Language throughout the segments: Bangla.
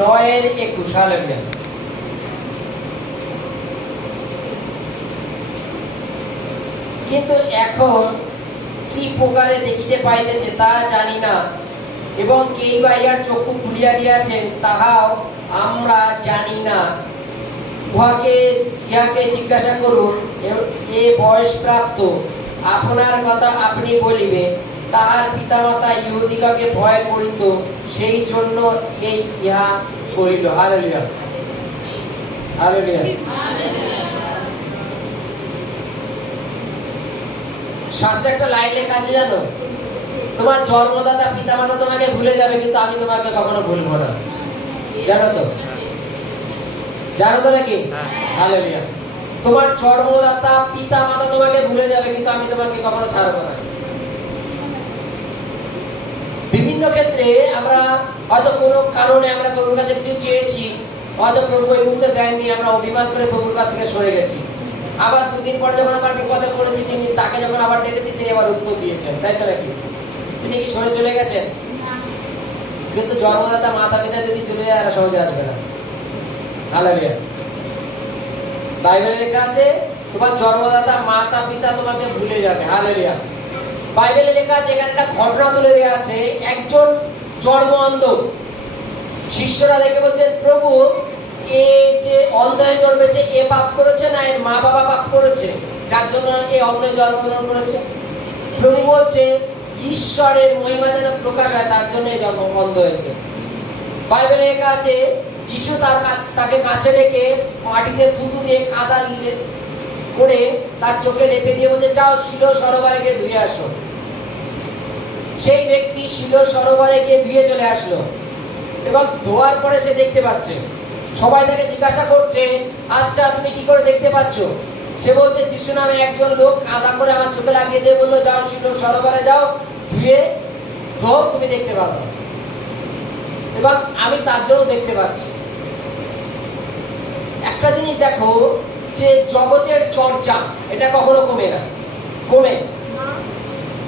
9:21 হালেলুয়া। কিন্তু এখন কি প্রকারে দেখিতে পাইতেছে তা জানি না, এবং কেই বা ইহার চক্ষু খুলিয়া দিয়াছেন তাহাও আমরা জানি না। ইহাকে জিজ্ঞাসা করুন, এ বয়স প্রাপ্ত আপনার কথা আপনি বলিবে। তাহার পিতামাতা ইহুদিগকে ভয় করিত, সেই জন্য এই ইহা করিল। Hallelujah, hallelujah. শাস্ত্রে একটা লাইন লেখা আছে জানো, তোমার জন্মদাতা পিতামাতা তোমাকে ভুলে যাবে, কিন্তু আমি তোমাকে কখনো ভুলবো না। জানো তো, জানো তো নাকি? হালেলুয়া। তোমার জন্মদাতা পিতামাতা তোমাকে ভুলে যাবে, কিন্তু আমি তোমাকে কখনো ছাড়বো না। বিভিন্ন ক্ষেত্রে আমরা হয়তো কোনো কারণে আমরা প্রভুর কাছে কিছু চেয়েছি, হয়তো প্রভু ওই মুহূর্তে দেননি, আমরা অভিমান করে প্রভুর কাছ থেকে সরে গেছি। আবার দুদিন পরে যখন আমার বিপদে পড়েছি, তিনি তাকে যখন আবার ডেকেছি, তিনি আবার উত্তর দিয়েছেন, তাই তো নাকি? তিনি কি সরে চলে গেছেন? কিন্তু জন্মদাতা মাতা পিতা যদি চলে যায়, আর সহজে আসবে না। হালেলুয়া। বাইবেলে লেখা আছে তোমার জন্মদাতা মাতা পিতা তোমাকে ভুলে যাবে। হালেলুয়া। বাইবেলে লেখা আছে, এখানে একটা ঘটনা তুলে দেওয়া আছে। একজন জন্ম অন্ধ, শিষ্যরা দেখে বলছেন, প্রভু এ যে অন্ধ হয়ে জন্মেছে, এ পাপ করেছে না এর মা বাবা পাপ করেছে, যার জন্য এ অন্ধ জন্মগ্রহণ করেছে? প্রভু বলছে, ঈশ্বরের মহিমা যেন প্রকাশ হয়, তার জন্য এই জন্ম অন্ধ হয়েছে। বাইবেলে লেখা আছে, যিশু তাকে কাছে রেখে মাটিতে থুতু দিয়ে কাদা করে তার চোখে লেপে দিয়ে বলছে, যাও শিলো সরোবরে গিয়ে ধুয়ে আসো। সেই ব্যক্তি শিলো সরোবরে গিয়ে ধুয়ে চলে আসলো, এবং ধোয়ার পরে সে দেখতে পাচ্ছে। সবাই তাকে জিজ্ঞাসা করছে, আচ্ছা তুমি কি করে দেখতে পাচ্ছ? সে বলছে, যিশু নামে একজন লোক কাদা করে আমার চোখে লাগিয়ে দিয়ে বললো, যাও শিলো সরোবরে যাও, ধুয়ে ধো, তুমি দেখতে পাবে। এবং আমি তার জন্য দেখতে পাচ্ছি। একটা জিনিস দেখো, যে জগতের চর্চা এটা কখনো কমে না, কমে।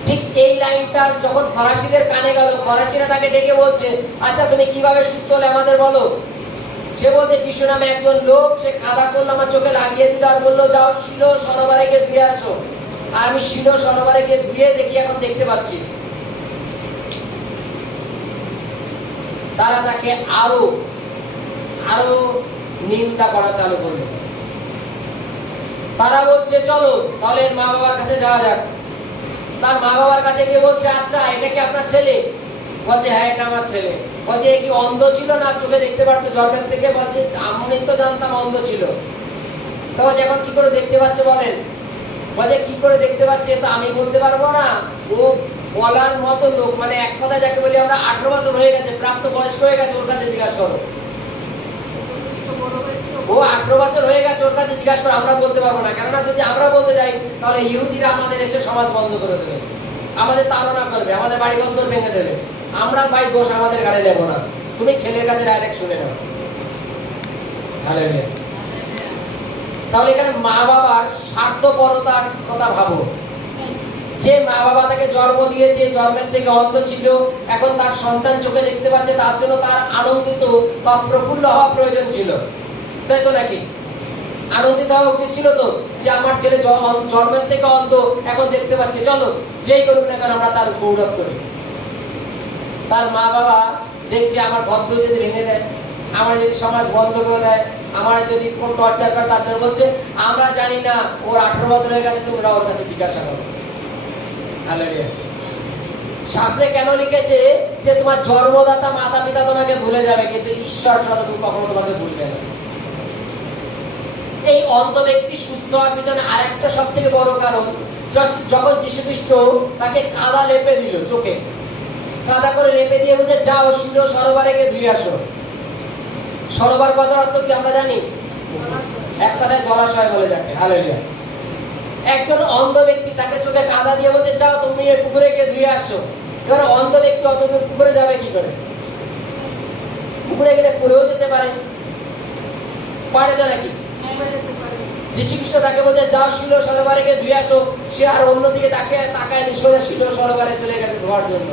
ঠিক এই লাইনটা যখন ফরাসিদের কানে গেল, ফরাসিরা তাকে ডেকে বলছে, আচ্ছা তুমি কিভাবে সুস্থ হলে আমাদের বলো। সে বলছে, যিশু নামে একজন লোক সে কাদা করলো আমার চোখে লাগিয়ে দিল, আর বললো, যাও শিলো সরোবরে গিয়ে ধুয়ে আসো। আর আমি শিলো সরোবরে গিয়ে ধুয়ে দেখি, এখন দেখতে পাচ্ছি। তারা তাকে আরো আরো নিন্দা করা চালু করলো। তারা বলছে, চলো তাহলে মা বাবার কাছে যাওয়া যাক। তার মা বাবার কাছে গিয়ে বলছে, আচ্ছা এটা কি আপনার ছেলে? বলছে, হ্যাঁ এটা আমার ছেলে। বলছে, কি অন্ধ ছিল না চোখে দেখতে পারতো জন্মের থেকে? বলছে, আমি তো জানতাম অন্ধ ছিল। তো বলছে, এখন কি করে দেখতে পাচ্ছে বলেন? বলছে, কি করে দেখতে পাচ্ছে তো আমি বলতে পারবো না। ও বলার মতো লোক, মানে এক কথা যাকে বলি আমরা 18 বছর হয়ে গেছে, প্রাপ্ত বয়স্ক হয়ে গেছে, ওর কাছে জিজ্ঞাসা করো। ও 18 বছর হয়ে গেছে, ওর কাছে জিজ্ঞাসা করে। আমরা বলতে পারবো না, কেননা যদি আমরা বলতে যাই তাহলে ইহুদিরা আমাদের এসে সমাজ বন্ধ করে দেবে, আমাদের তাড়না করবে, আমাদের বাড়ি ঘর ভেঙে দেবে। আমরা ভাই দোষ আমাদের গাড়ি নেবো না, তুমি ছেলের কাছে ডাইরেক্ট শুনে নাও। হালেলুয়া। তাহলে এখানে মা বাবার স্বার্থপরতার কথা ভাবো। যে মা বাবা তাকে জন্ম দিয়েছে, জন্মের থেকে অন্ধ ছিল, এখন তার সন্তান চোখে দেখতে পাচ্ছে, তার জন্য তার আনন্দিত বা প্রফুল্ল হওয়া প্রয়োজন ছিল, তাই তো নাকি? আনন্দিত হওয়া উচিত ছিল তো, যে আমার ছেলে জন্মের থেকে অন্ধ, এখন দেখতে পাচ্ছে, চলো যেই করুক না কেন আমরা তার গৌরব করি। তার মা বাবা দেখছে আমার বদ্ধ যদি ভেঙে দেয়, আমরা যদি সমাজ বন্ধ করে দেয়, আমরা যদি কোন টর্চার করে, তার জন্য বলছে, আমরা জানি না, ওর 18 বছর হয়ে গেছে, তোমরা ওর কাছে জিজ্ঞাসা করো। হালেলুয়া। শাস্ত্রে কেন লিখেছে যে তোমার জন্মদাতা মাতা পিতা তোমাকে ভুলে যাবে, কিন্তু ঈশ্বর সদাপ্রভু কখনো তোমাকে ভুলবে না। এই অন্ধ ব্যক্তি সুস্থ হওয়ার পিছনে আরেকটা সব থেকে বড় কারণ, যখন যীশু খ্রিস্ট তাকে কাদা লেপে দিল, চোখে কাদা করে লেপে দিয়ে বলছে, যাও শিলো সরোবরে গিয়ে ধুয়ে আসো। সরোবর কথার অর্থ কি আমরা জানি? এক কথায় জলাশয় বলে যাকে। হালেলুয়া। একজন অন্ধ ব্যক্তি, তাকে চোখে কাদা দিয়ে বলছে, যাও তুমি এই পুকুরে গিয়ে ধুয়ে আসো। এবার অন্ধ ব্যক্তি অতদূর পুকুরে যাবে কি করে? পুকুরে গেলে পড়েও যেতে পারে, পারে তো নাকি? যীশু খ্রিস্ট তাকে বলছে, যাও শিলো সরোবরে গিয়ে ধুয়ে আসো। সে আর অন্যদিকে তাকায়নি, সোজা শিলো সরোবরে চলে গেছে ধোয়ার জন্য।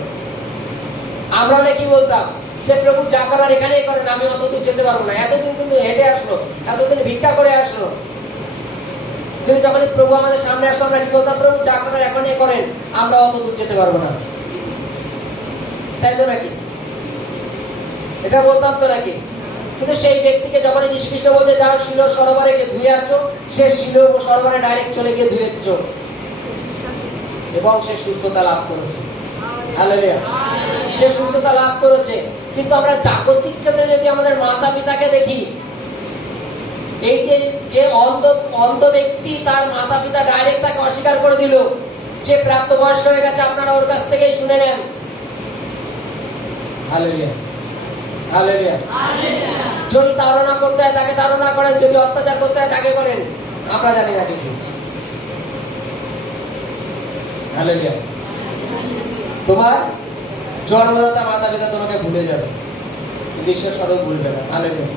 আমরা কি বলতাম, যে প্রভু যা করার এখানেই করেন, আমি অত দূর যেতে পারবো না। এতদিন কিন্তু হেঁটে আসলো, এতদিন ভিক্ষা করে আসলো, কিন্তু যখন প্রভু আমাদের সামনে আসলো আমরা কি বলতাম? প্রভু যা করার এখনই করেন, আমরা অত দূর যেতে পারবো না। তাই তো নাকি? এটা বলতাম তো নাকি? কিন্তু সেই ব্যক্তিকে যখন যীশু খ্রিস্ট বলতে যাও শিল সরোবরে গিয়ে ধুয়ে আসো, সে শিল সরোবরে ডাইরেক্ট চলে গিয়ে ধুয়েছে চোখ, এবং সে সুস্থতা লাভ করেছে। হালেলুয়া। সে সুস্থতা লাভ করেছে। কিন্তু আমরা জাগতিক ক্ষেত্রে যদি আমাদের মাতা পিতাকে দেখি, এই যে অন্ধ ব্যক্তি, তার মাতা পিতা ডাইরেক্ট তাকে অস্বীকার করে দিল, যে প্রাপ্তবয়স্ক হয়ে গেছে, আপনারা ওর কাছ থেকেই শুনে নেন। Hallelujah, hallelujah. যদি তাড়না করতে হয় তাকে তাড়না করেন, যদি অত্যাচার করতে হয় তাকে করেন, আমরা জানি না কিছু। হালেলুয়া। তোমার জন্মদাতা মাতা পিতা তোমাকে ভুলে যাবে, বিশ্বাস সদৌ ভুলবে না। হালেলুয়া।